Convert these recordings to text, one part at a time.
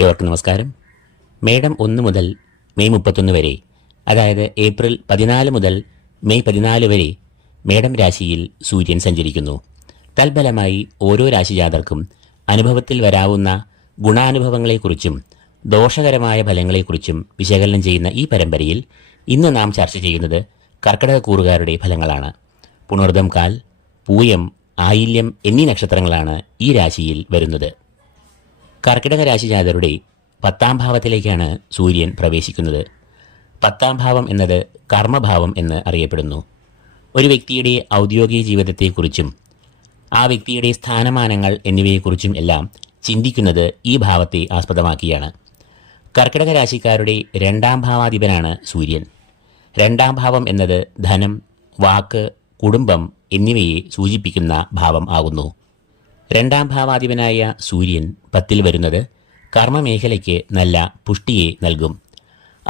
ഏവർക്കും നമസ്കാരം. മേടം ഒന്ന് മുതൽ മെയ് മുപ്പത്തൊന്ന് വരെ അതായത് ഏപ്രിൽ പതിനാല് മുതൽ മെയ് പതിനാല് വരെ മേടം രാശിയിൽ സൂര്യൻ സഞ്ചരിക്കുന്നു. തൽഫലമായി ഓരോ രാശിജാതർക്കും അനുഭവത്തിൽ വരാവുന്ന ഗുണാനുഭവങ്ങളെക്കുറിച്ചും ദോഷകരമായ ഫലങ്ങളെക്കുറിച്ചും വിശകലനം ചെയ്യുന്ന ഈ പരമ്പരയിൽ ഇന്ന് നാം ചർച്ച ചെയ്യുന്നത് കർക്കിടക കൂറുകാരുടെ ഫലങ്ങളാണ്. പുണർദം കാൽ പൂയം ആയില്യം എന്നീ നക്ഷത്രങ്ങളാണ് ഈ രാശിയിൽ വരുന്നത്. കർക്കിടക രാശി ജാതരുടെ പത്താം ഭാവത്തിലേക്കാണ് സൂര്യൻ പ്രവേശിക്കുന്നത്. പത്താം ഭാവം എന്നത് കർമ്മഭാവം എന്ന് അറിയപ്പെടുന്നു. ഒരു വ്യക്തിയുടെ ഔദ്യോഗിക ജീവിതത്തെക്കുറിച്ചും ആ വ്യക്തിയുടെ സ്ഥാനമാനങ്ങൾ എന്നിവയെക്കുറിച്ചും എല്ലാം ചിന്തിക്കുന്നത് ഈ ഭാവത്തെ ആസ്പദമാക്കിയാണ്. കർക്കിടക രാശിക്കാരുടെ രണ്ടാം ഭാവാധിപനാണ് സൂര്യൻ. രണ്ടാം ഭാവം എന്നത് ധനം വാക്ക് കുടുംബം എന്നിവയെ സൂചിപ്പിക്കുന്ന ഭാവം ആകുന്നു. രണ്ടാം ഭാവാധിപനായ സൂര്യൻ പത്തിൽ വരുന്നത് കർമ്മമേഖലയ്ക്ക് നല്ല പുഷ്ടിയെ നൽകും.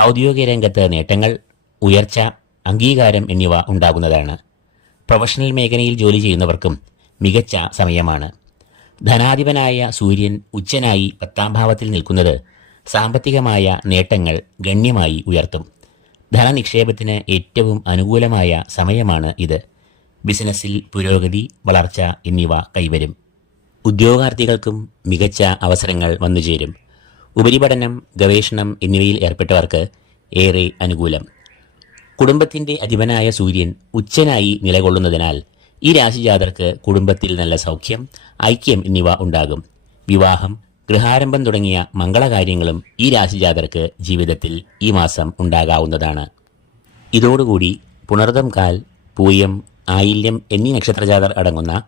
ഔദ്യോഗിക രംഗത്ത് നേട്ടങ്ങൾ ഉയർച്ച അംഗീകാരം എന്നിവ ഉണ്ടാകുന്നതാണ്. പ്രൊഫഷണൽ മേഖലയിൽ ജോലി ചെയ്യുന്നവർക്കും മികച്ച സമയമാണ്. ധനാധിപനായ സൂര്യൻ ഉച്ചനായി പത്താം ഭാവത്തിൽ നിൽക്കുന്നത് സാമ്പത്തികമായ നേട്ടങ്ങൾ ഗണ്യമായി ഉയർത്തും. ധനനിക്ഷേപത്തിന് ഏറ്റവും അനുകൂലമായ സമയമാണ് ഇത്. ബിസിനസ്സിൽ പുരോഗതി വളർച്ച എന്നിവ കൈവരും. ഉദ്യോഗാർത്ഥികൾക്കും മികച്ച അവസരങ്ങൾ വന്നുചേരും ഉപരിപഠനം ഗവേഷണം എന്നിവയിൽ ഏർപ്പെട്ടവർക്ക് ഏറെ അനുകൂലം. കുടുംബത്തിന്റെ അധിപനായ സൂര്യൻ ഉച്ചനായി നിലകൊള്ളുന്നതിനാൽ ഈ രാശിജാതർക്ക് കുടുംബത്തിൽ നല്ല സൗഖ്യം ഐക്യം എന്നിവ ഉണ്ടാകും. വിവാഹം ഗൃഹാരംഭം തുടങ്ങിയ മംഗളകാര്യങ്ങളും ഈ രാശിജാതർക്ക് ജീവിതത്തിൽ ഈ മാസം ഉണ്ടാകാവുന്നതാണ്. ഇതോടുകൂടി പുണർദം കാൽ പൂയം ആയില്യം എന്നീ നക്ഷത്രജാതർ അടങ്ങുന്ന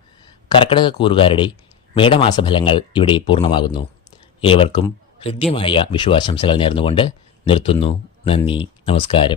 കർക്കിടക കൂറുകാരുടെ മേടമാസഫലങ്ങൾ ഇവിടെ പൂർണമാകുന്നു. ഏവർക്കും ഹൃദ്യമായ വിഷുവാശംസകൾ നേർന്നുകൊണ്ട് നിർത്തുന്നു. നന്ദി. നമസ്കാരം.